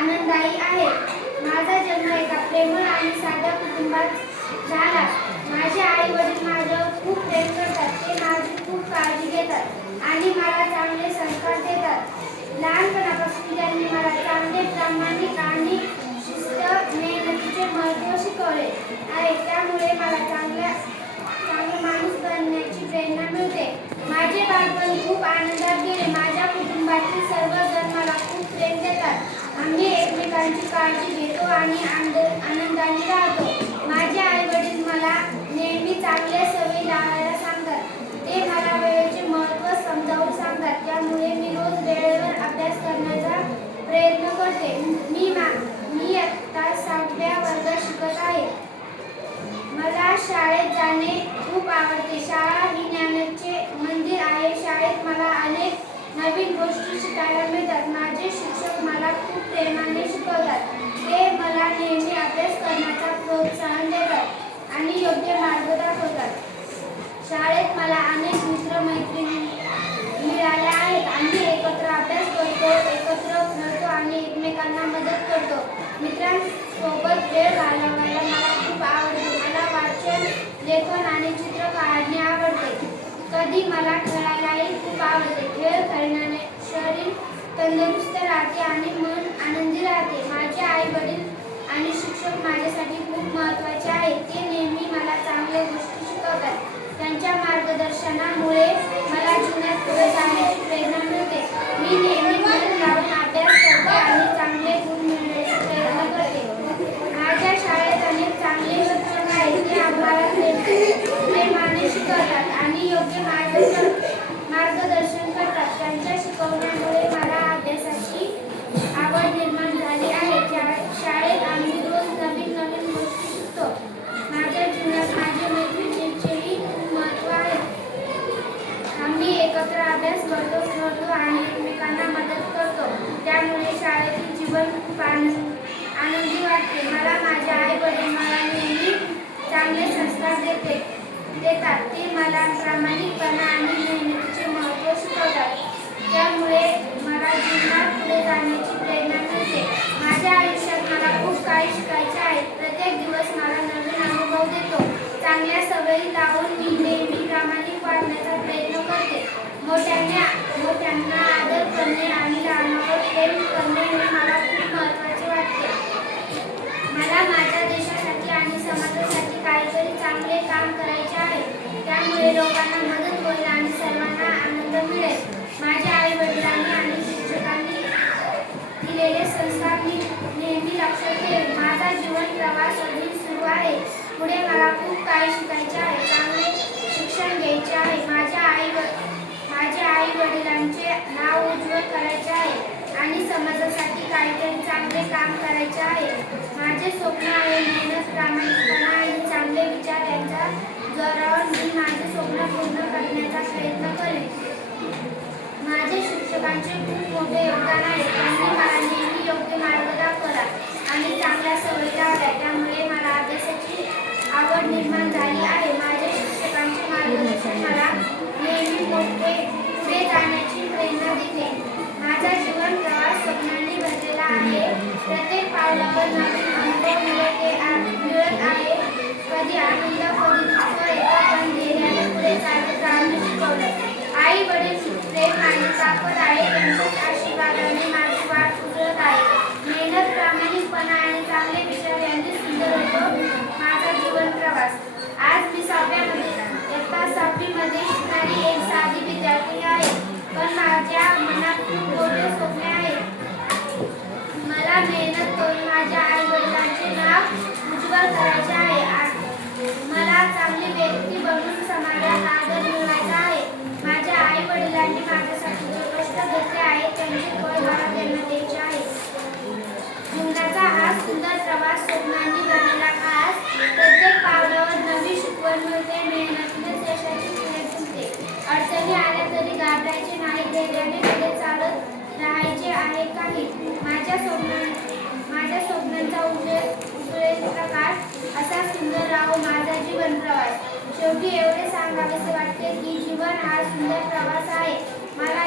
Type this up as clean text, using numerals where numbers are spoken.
आनंददायी आहे. माझा जन्म एका प्रेमळ आणि साध्या कुटुंबात झाला. माझे आई वडील माझ्यावर खूप प्रेम करतात. ते माझी खूप काळजी घेतात आणि मला चांगले संस्कार देतात. लहानपणापासून त्यांनी मला चांगले, प्रामाणिक आणि शिस्त, मेहनतीचे महत्त्व शिकवले आहे. त्यामुळे मला चांगला माणूस बनण्याची प्रेरणा मिळते. माझे बालपण खूप आनंदात गेले. माझ्या कुटुंबातील सर्वजण मला खूप प्रेम देतात. आम्ही एकमेकांची काळजी घेतो आणि आनंदाने राहतो. माझे आई वडील मला नेहमी चांगल्या सवयी लावायला सांगतात. ते मला वेळेचे महत्त्व समजावून सांगतात. त्यामुळे मी रोज वेळेवर अभ्यास करण्याचा प्रयत्न करते. मी इयत्ता 6व्या वर्गात शिकत आहे. मला शाळेत जाणे खूप आवडते. शाळा ही ज्ञानाचे मंदिर आहे. शाळेत मला अनेक नवीन गोष्टी शिकायला मिळतात. माझे शिक्षक मला खूप प्रेमाने शिकवतात. ते मला नेहमी अभ्यास करण्याचा प्रोत्साहन देतात आणि योग्य मार्ग दाखवतात. शाळेत मला अनेक मित्र-मैत्रिणी मिळाल्या आहेत. आम्ही एकत्र अभ्यास करतो, एकत्र खेळतो आणि एकमेकांना मदत करतो. मित्रांसोबत वेळ घालवायला मला खूप आवडते. मला वाचन, लेखन आणि चित्र काढणे आवडते. कधी मला खेळायलाही खूप आवडते. खेळ खेळण्याने शरीर तंदुरुस्त राहते आणि मन आनंदी राहते. माझे आई वडील आणि शिक्षक माझ्यासाठी खूप महत्त्वाचे आहेत. ते नेहमी मला चांगल्या गोष्टी शिकवतात. त्यांच्या मार्गदर्शनामुळे मला जीवनात पुढे जाण्याची प्रेरणा मिळते. मी नेहमी मन लावून अभ्यास करते आणि चांगले गुण मिळवण्याचा प्रयत्न करते. माझ्या शाळेत अनेक चांगले शिक्षक आहेत. ते आम्हाला प्रेमाने शिकवतात आणि योग्य मार्गदर्शन करतात. त्यांच्या शिकवण्यामुळे मला अभ्यासाची आवड निर्माण झाली आहे. शाळेत आम्ही रोज नवीन नवीन गोष्टी शिकतो. माझ्या जीवनात माझ्या मैत्रिणींचेही खूप महत्त्व आहे. आम्ही एकत्र अभ्यास करतो, खेळतो आणि एकमेकांना मदत करतो. त्यामुळे शाळेतील जीवन खूप आनंदी वाटते. मला माझे आई वडील मला नेहमी चांगले संस्कार देतात. ते मला प्रामाणिकपणा आणि मेहनतीचे महत्त्व शिकवतात. त्यामुळे मला जीवनात पुढे जाण्याची प्रेरणा मिळते. माझ्या आयुष्यात मला खूप काही शिकायचे आहे. प्रत्येक दिवस मला नवीन अनुभव देतो. चांगल्या सवयी लावून मी नेहमी प्रामाणिक वागण्याचा प्रयत्न करते. मोठ्यांना आदर करणे आणि लहानांवर प्रेम करणे हे मला खूप महत्त्वाचे वाटते. मला माझ्या देशासाठी आणि समाजासाठी काहीतरी चांगले काम करायचे आहे. त्यामुळे लोकांना मदत होईल आणि सर्वांना आनंद मिळेल. माझ्या आई वडिलांनी आणि शिक्षकांनी दिलेले संस्कार मी नेहमी लक्षात ठेवेन. माझा जीवन प्रवास अजून सुरू आहे. पुढे मला खूप काही शिकायचे आहे. चांगले शिक्षण घ्यायचे आहे. माझ्या आई वडिलांचे नाव उज्ज्वल करायचे आहे आणि समाजासाठी काहीतरी चांगले काम करायचे आहे. माझे स्वप्न आहे मेहनत, प्रामाणिकपणा आणि चांगले विचार यांच्या जोरावर मी माझे स्वप्न पूर्ण करण्याचा प्रयत्न करेन. माझे शिक्षकांचे खूप मोठे योगदान आहे. त्यांनी मला नेहमी योग्य मार्ग दाखवला आणि चांगल्या सवयी लावल्या. त्यामुळे मला अभ्यासाची आवड निर्माण झाली आहे. माझ्या शिक्षकांचे मार्गदर्शन मला नेहमी पुढे जाण्याची प्रेरणा देते. माझा जीवन प्रवास स्वप्नांनी भरलेला आहे. प्रत्येक पावलावर नवीन अनुभव मिळत आहे. कधी आनंद, कधी दुःख, एका पण धैर्याने पुढे चालत राहणे शिकवलं. आई वडील प्रेम आणि ताकद आहे. त्यांच्याच आशीर्वादाने माझी वाट सुधरत आहे. मेहनत, प्रामाणिकपणा आणि चांगले विचार यांनी सुंदर होतो माझा जीवन प्रवास. आज मी इयत्ता 6वीमध्ये शिकणारी एक साधी विद्यार्थी आहे. पण माझ्या मनात खूप मोठे स्वप्न आहेत. मला मेहनत करून माझ्या आई वडिलांचे नाव उज्ज्वल करायचे आहे. मला चांगली व्यक्ती बनून समाजात आदर मिळवायचा आहे. माझ्या आई वडिलांनी माझ्यासाठी जे कष्ट घेतले आहेत त्यांचे फळ मला त्यांना द्यायचे आहे. जीवनाचा हा सुंदर प्रवास स्वप्नांनी भरलेला खास. प्रत्येक पावलावर नवी शिकवण मिळते. मेहनतीने यशाची किंमत मिळते. अडचणी आल्या तरी घाबरायचे नाही. धैर्याने पुढे चालत राहायचे आहे. माझ्या स्वप्नांचा उजळेल प्रकाश असा सुंदर राहो माझा जीवन प्रवास. शेवटी एवढे सांगावेसे वाटते की जीवन हा सुंदर प्रवास आहे. मला